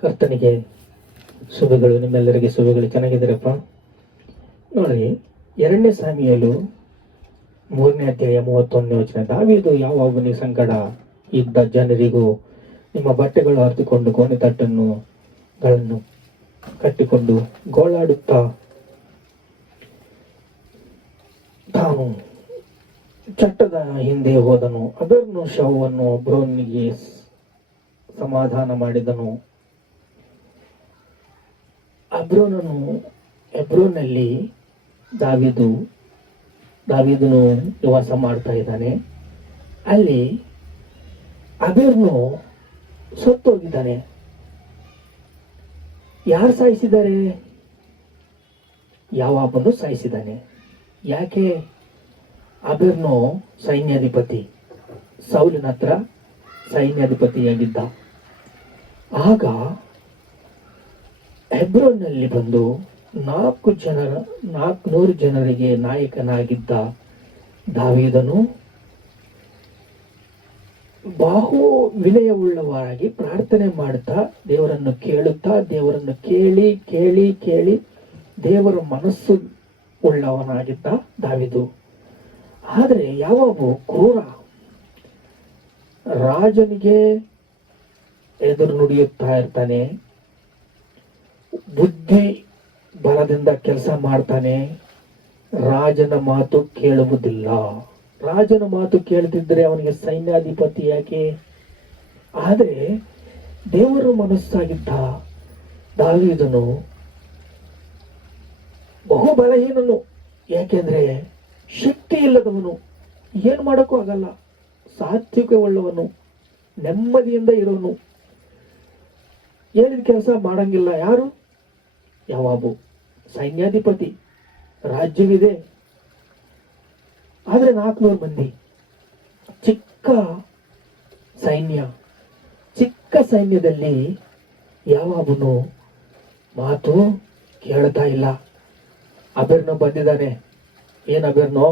ಕರ್ತನಿಗೆ ಶುಭಗಳು, ನಿಮ್ಮೆಲ್ಲರಿಗೆ ಶುಭಗಳು. ಚೆನ್ನಾಗಿದ್ದೀರಪ್ಪ? ನೋಡಿ, ಎರಡನೇ ಸಾಮಿಯಲು ಮೂರನೇ ಅಧ್ಯಾಯ ಮೂವತ್ತೊಂದನೇ ವಚನ. ದಾವಿದು ಯಾವ ಒಬ್ಬನಿಗೆ ಸಂಕಟ ಇದ್ದ ಜನರಿಗೂ ನಿಮ್ಮ ಬಟ್ಟೆಗಳು ಹರಿದುಕೊಂಡು ಕೋಣೆ ತಟ್ಟನ್ನು ಗಳನ್ನು ಕಟ್ಟಿಕೊಂಡು ಗೋಳಾಡುತ್ತಾ ತಾನು ಚಟ್ಟದ ಹಿಂದೆ ಹೋದನು. ಅದನ್ನು ಶವವನ್ನು ಒಬ್ಬರೊಂದಿಗೆ ಸಮಾಧಾನ ಮಾಡಿದನು. ಅಬ್ರೋನನು ಎಬ್ರೋನಲ್ಲಿ ದಾವಿದು, ದಾವಿದನು ನಿವಾಸ ಮಾಡ್ತಾ ಇದ್ದಾನೆ. ಅಲ್ಲಿ ಅಬೇರ್ನು ಸತ್ತೋಗಿದ್ದಾನೆ. ಯಾರು ಸಾಯಿಸಿದ್ದಾರೆ? ಯಾವಾಬನು ಸಾಯಿಸಿದ್ದಾನೆ. ಯಾಕೆ ಅಬೇರ್ನು ಸೈನ್ಯಾಧಿಪತಿ? ಸೌಲಿನ ಹತ್ರ ಸೈನ್ಯಾಧಿಪತಿಯಾಗಿದ್ದ. ಆಗ ಹೆಬ್ರೋನ್ನಲ್ಲಿ ಬಂದು ನಾಲ್ಕು ಜನರ ನಾಲ್ಕುನೂರು ಜನರಿಗೆ ನಾಯಕನಾಗಿದ್ದ ದಾವೀದನು ಬಾಹು ವಿನಯವುಳ್ಳವರಾಗಿ ಪ್ರಾರ್ಥನೆ ಮಾಡುತ್ತಾ ದೇವರನ್ನು ಕೇಳುತ್ತಾ, ದೇವರನ್ನು ಕೇಳಿ ಕೇಳಿ ಕೇಳಿ ದೇವರ ಮನಸ್ಸು ಉಳ್ಳವನಾಗಿದ್ದ ದಾವಿದು. ಆದರೆ ಯಾವಾಗೂ ಕ್ರೂರ ರಾಜನಿಗೆ ಎದುರು ನುಡಿಯುತ್ತಾ ಇರ್ತಾನೆ. ಬುದ್ಧಿ ಬಲದಿಂದ ಕೆಲಸ ಮಾಡ್ತಾನೆ, ರಾಜನ ಮಾತು ಕೇಳುವುದಿಲ್ಲ. ರಾಜನ ಮಾತು ಕೇಳ್ತಿದ್ರೆ ಅವನಿಗೆ ಸೈನ್ಯಾಧಿಪತಿ ಯಾಕೆ? ಆದರೆ ದೇವರ ಮನಸ್ಸಾಗಿದ್ದ ದಾವಿದನು ಬಹು ಬಲಹೀನನು ಯಾಕೆಂದ್ರೆ ಶಕ್ತಿ ಇಲ್ಲದವನು, ಏನು ಮಾಡೋಕ್ಕೂ ಆಗಲ್ಲ. ಸಾತ್ವಿಕವುಳ್ಳವನು ನೆಮ್ಮದಿಯಿಂದ ಇರೋನು. ಹೇಳಿದ ಕೆಲಸ ಮಾಡಂಗಿಲ್ಲ. ಯಾರು? ಯಾವಾಬು ಸೈನ್ಯಾಧಿಪತಿ ರಾಜ್ಯವಿದೆ. ಆದರೆ ನಾಲ್ಕುನೂರು ಮಂದಿ. ಚಿಕ್ಕ ಸೈನ್ಯ, ಚಿಕ್ಕ ಸೈನ್ಯದಲ್ಲಿ ಯಾವಾಬನು ಮಾತು ಕೇಳ್ತಾ ಇಲ್ಲ. ಅಬಿರ್ನು ಬಂದಿದ್ದಾನೆ. ಏನು ಅಬಿರ್ನೋ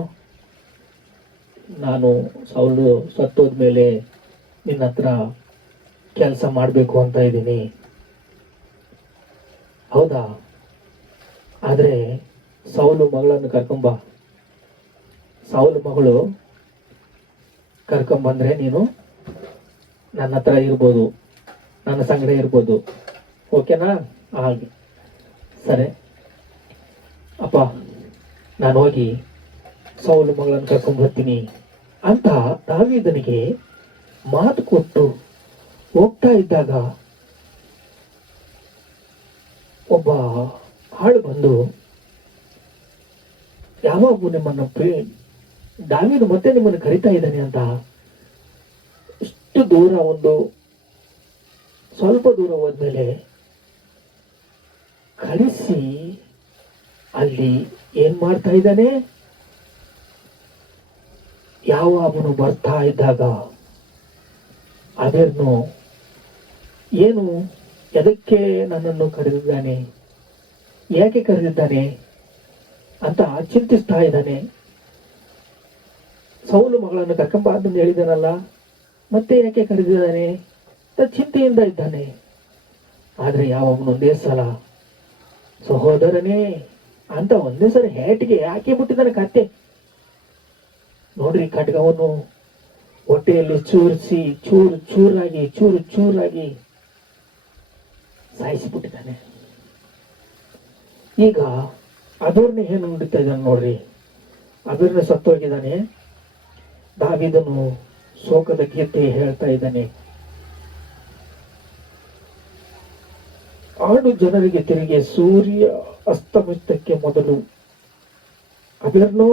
ನಾನು ಸೌಲು ಸತ್ತೋದ್ಮೇಲೆ ನಿನ್ನ ಹತ್ರ ಕೆಲಸ ಮಾಡಬೇಕು ಅಂತ ಇದ್ದೀನಿ. ಹೌದಾ? ಆದರೆ ಸೌಲು ಮಗಳನ್ನು ಕರ್ಕೊಂಬ. ಸೌಲು ಮಗಳು ಕರ್ಕೊಂಬಂದ್ರೆ ನೀನು ನನ್ನ ಹತ್ರ ಇರ್ಬೋದು, ನನ್ನ ಸಂಗಡ ಇರ್ಬೋದು. ಓಕೆನಾ? ಹಾಗೆ. ಸರಿ. ಅಪ್ಪ, ನಾನು ಹೋಗಿ ಸೌಲು ಮಗಳನ್ನು ಕರ್ಕೊಂಡ್ಬರ್ತೀನಿ ಅಂತ ದಾವಿದನಿಗೆ ಮಾತು ಕೊಟ್ಟು ಹೋಗ್ತಾ ಇದ್ದಾಗ ಒಬ್ಬ ಆಳು ಬಂದು ಯಾವಾಗೂ ನಿಮ್ಮನ್ನು ಪ್ರೇ ದಾವಿದು ಮತ್ತೆ ನಿಮ್ಮನ್ನು ಕರಿತಾ ಇದ್ದಾನೆ ಅಂತ ಇಷ್ಟು ದೂರ ಒಂದು, ಸ್ವಲ್ಪ ದೂರ ಹೋದ್ಮೇಲೆ ಕಳಿಸಿ, ಅಲ್ಲಿ ಏನ್ ಮಾಡ್ತಾ ಇದ್ದಾನೆ? ಯಾವ ಅವನು ಬರ್ತಾ ಇದ್ದಾಗ ಅದನ್ನು ಏನು ಎದಕ್ಕೆ ನನ್ನನ್ನು ಕರೆದಿದ್ದಾನೆ? ಯಾಕೆ ಕರೆದಿದ್ದಾನೆ? ಅಂತ ಚಿಂತಿಸ್ತಾ ಇದ್ದಾನೆ. ಸೌಲು ಮಗಳನ್ನು ಕರ್ಕೊಂಬಾರ್ದು ಹೇಳಿದಾನಲ್ಲ, ಮತ್ತೆ ಯಾಕೆ ಕರೆದಿದ್ದಾನೆ? ಅಂತ ಚಿಂತೆಯಿಂದ ಇದ್ದಾನೆ. ಆದರೆ ಒಂದೇ ಸಲ, ಸಹೋದರನೇ ಅಂತ ಒಂದೇ ಸಲ ಹೇಟಿಗೆ ಯಾಕೆ ಬಿಟ್ಟಿದ್ದಾನೆ ಕತ್ತೆ ನೋಡ್ರಿ ಖಡ್ಗವನ್ನು ಹೊಟ್ಟೆಯಲ್ಲಿ ಚೂರಿಸಿ, ಚೂರು, ಚೂರಾಗಿ ಚೂರು, ಚೂರಾಗಿ ಸಾಯಿಸಿಬಿಟ್ಟಿದ್ದಾನೆ. ಈಗ ಅದವ್ರನ್ನ ಏನು ಇದ್ದಾನೆ ನೋಡ್ರಿ. ಅದನ್ನ ಸತ್ತೋಗಿದ್ದಾನೆ. ದಾವಿದನು ಶೋಕದ ಗೀತೆ ಹೇಳ್ತಾ ಇದ್ದಾನೆ. ಆಡು ಜನರಿಗೆ ತಿರುಗಿ ಸೂರ್ಯ ಅಸ್ತಮಿಸ್ತಕ್ಕೆ ಮೊದಲು, ಅದರ್ನೋ,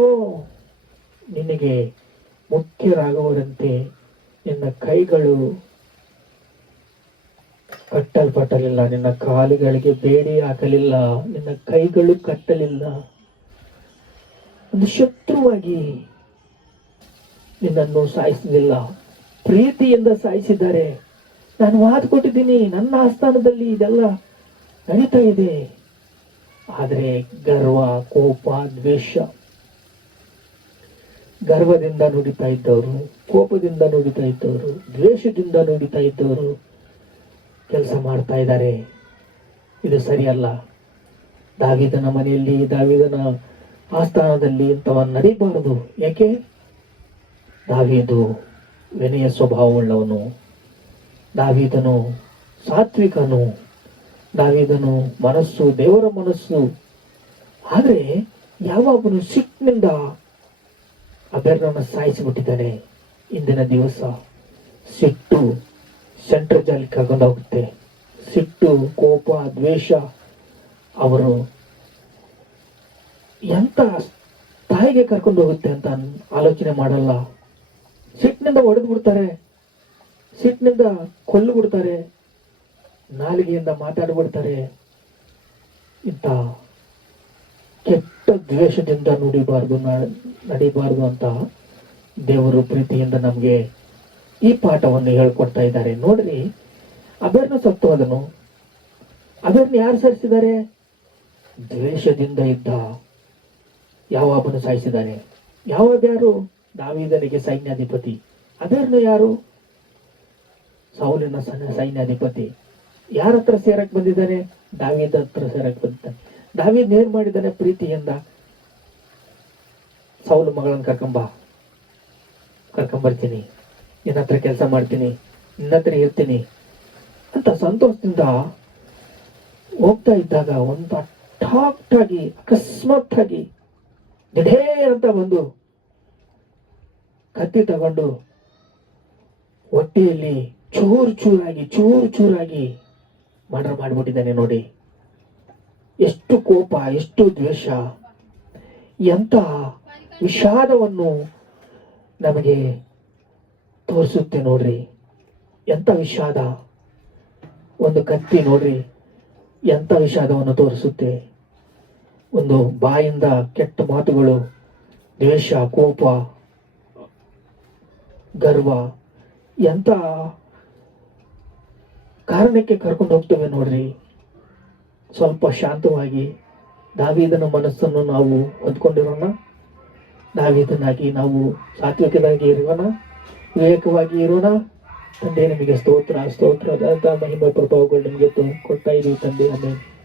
ನಿನಗೆ ಮುಖ್ಯರಾಗುವರಂತೆ ನಿನ್ನ ಕೈಗಳು ಕಟ್ಟಲ್ಪಟ್ಟಲಿಲ್ಲ. ನಿನ್ನ ಕಾಲುಗಳಿಗೆ ಬೇಡಿ ಹಾಕಲಿಲ್ಲ. ನಿನ್ನ ಕೈಗಳು ಕಟ್ಟಲಿಲ್ಲ. ಒಂದು ಶತ್ರುವಾಗಿ ನಿನ್ನನ್ನು ಸಾಯಿಸಲಿಲ್ಲ ಪ್ರೀತಿಯಿಂದ ಸಾಯಿಸಿದ್ದಾರೆ. ನಾನು ವಾದ ಕೊಟ್ಟಿದ್ದೀನಿ. ನನ್ನ ಆಸ್ಥಾನದಲ್ಲಿ ಇದೆಲ್ಲ ನಡೀತಾ ಇದೆ. ಆದರೆ ಗರ್ವ, ಕೋಪ, ದ್ವೇಷ ಗರ್ವದಿಂದ ನುಡಿತಾ ಇದ್ದವರು, ಕೋಪದಿಂದ ನುಡಿತಾ ಇದ್ದವರು, ದ್ವೇಷದಿಂದ ನುಡಿತಾ ಇದ್ದವರು ಕೆಲಸ ಮಾಡ್ತಾ ಇದ್ದಾರೆ. ಇದು ಸರಿಯಲ್ಲ. ದಾವಿದನ ಮನೆಯಲ್ಲಿ, ದಾವಿದನ ಆಸ್ಥಾನದಲ್ಲಿ ಇಂಥವ ನಡೀಬಾರದು. ಯಾಕೆ? ದಾವಿದು ವಿನಯ ಸ್ವಭಾವವುಳ್ಳವನು. ದಾವಿದನು ಸಾತ್ವಿಕನು. ದಾವಿದನು ಮನಸ್ಸು, ದೇವರ ಮನಸ್ಸು. ಆದರೆ ಯಾವಾಗಲೂ ಸಿಟ್ಟಿನಿಂದ ಅಭ್ಯರ್ಥನ ಸಾಯಿಸಿಬಿಟ್ಟಿದ್ದಾನೆ. ಇಂದಿನ ದಿವಸ ಸಿಟ್ಟು ಸೆಂಟ್ರ್ ಜಾಲಿ ಕರ್ಕೊಂಡು ಹೋಗುತ್ತೆ. ಸಿಟ್ಟು, ಕೋಪ, ದ್ವೇಷ ಅವರು ಎಂತ ತಾಯಿಗೆ ಕರ್ಕೊಂಡು ಹೋಗುತ್ತೆ ಅಂತ ಆಲೋಚನೆ ಮಾಡಲ್ಲ. ಸಿಟ್ಟಿನಿಂದ ಹೊಡೆದು ಬಿಡ್ತಾರೆ. ಸಿಟ್ಟಿನಿಂದ ಕೊಲ್ಲು ಬಿಡ್ತಾರೆ. ನಾಲಿಗೆಯಿಂದ ಮಾತಾಡ್ಬಿಡ್ತಾರೆ ಇಂಥ ಕೆಟ್ಟ ದ್ವೇಷದಿಂದ ನುಡಿಬಾರ್ದು ನಡಿಬಾರ್ದು ಅಂತ ದೇವರು ಪ್ರೀತಿಯಿಂದ ನಮಗೆ ಈ ಪಾಠವನ್ನು ಹೇಳ್ಕೊಡ್ತಾ ಇದ್ದಾರೆ. ನೋಡ್ರಿ ಅಬೇರ್ನ ಸತ್ತು ಅದನ್ನು ಅಬೆರ್ನ ಯಾರು ಸರಿಸಿದ್ದಾರೆ ದ್ವೇಷದಿಂದ ಇದ್ದ ಯಾವಾಬನು ಸಾಯಿಸಿದ್ದಾನೆ ಯಾವಾಗ ಯಾರು? ದಾವಿದನಿಗೆ ಸೈನ್ಯಾಧಿಪತಿ. ಅಬೇರ್ನ ಯಾರು? ಸೌಲಿನ ಸಣ್ಣ ಸೈನ್ಯಾಧಿಪತಿ. ಯಾರ ಹತ್ರ ಸೇರಕ್ಕೆ ಬಂದಿದ್ದಾನೆ ದಾವಿದ ಹತ್ರ ಸೇರಕ್ಕೆ ಬಂದಿದ್ದಾನೆ. ದಾವಿದ್ ಏನ್ ಮಾಡಿದ್ದಾನೆ? ಪ್ರೀತಿಯಿಂದ ಸೌಲು ಮಗಳನ್ನ ಕರ್ಕೊಂಬ. ಕರ್ಕೊಂಬರ್ತೀನಿ. ನಿನ್ನ ಹತ್ರ ಕೆಲಸ ಮಾಡ್ತೀನಿ ನಿನ್ನ ಹತ್ರ ಇರ್ತೀನಿ ಅಂತ ಸಂತೋಷದಿಂದ ಹೋಗ್ತಾ ಇದ್ದಾಗ ಒಂದು ಠಾಕ್ಟ್ ಆಗಿ ಅಕಸ್ಮಾತ್ ಆಗಿ ಅಂತ ಬಂದು ಕತ್ತಿ ತಗೊಂಡು ಹೊಟ್ಟೆಯಲ್ಲಿ ಚೂರು ಚೂರಾಗಿ ಚೂರು ಚೂರಾಗಿ ಮರ್ಡರ್ ಮಾಡಿಬಿಟ್ಟಿದ್ದಾನೆ ನೋಡಿ. ಎಷ್ಟು ಕೋಪ, ಎಷ್ಟು ದ್ವೇಷ ಎಂತ ವಿಷಾದವನ್ನು ನಮಗೆ ತೋರಿಸುತ್ತೆ ನೋಡ್ರಿ. ಎಂತ ವಿಷಾದ? ಒಂದು ಕತ್ತಿ ನೋಡ್ರಿ. ಎಂತ ವಿಷಾದವನ್ನು ತೋರಿಸುತ್ತೆ? ಒಂದು ಬಾಯಿಂದ ಕೆಟ್ಟ ಮಾತುಗಳು, ದ್ವೇಷ, ಕೋಪ, ಗರ್ವ, ಎಂತ ಕಾರಣಕ್ಕೆ ಕರ್ಕೊಂಡು ಹೋಗ್ತೇವೆ ನೋಡ್ರಿ. ಸ್ವಲ್ಪ ಶಾಂತವಾಗಿ ದಾವಿದನ ಮನಸ್ಸನ್ನು ನಾವು ಹೊಂದ್ಕೊಂಡಿರೋಣ. ದಾವಿದನಾಗಿ ನಾವು ಸಾತ್ವಿಕನಾಗಿ ಇರೋಣ. ವಿವೇಕವಾಗಿ ಇರೋಣ. ತಂದೆ ನಿಮಗೆ ಸ್ತೋತ್ರ ಸ್ತೋತ್ರ ಮಹಿಮೆ ಪ್ರಭಾವಗಳು ನಿಮಗೆ ಕೊಡ್ತಾ ಇದೀವಿ ತಂದೆ ಆಮೇಲೆ.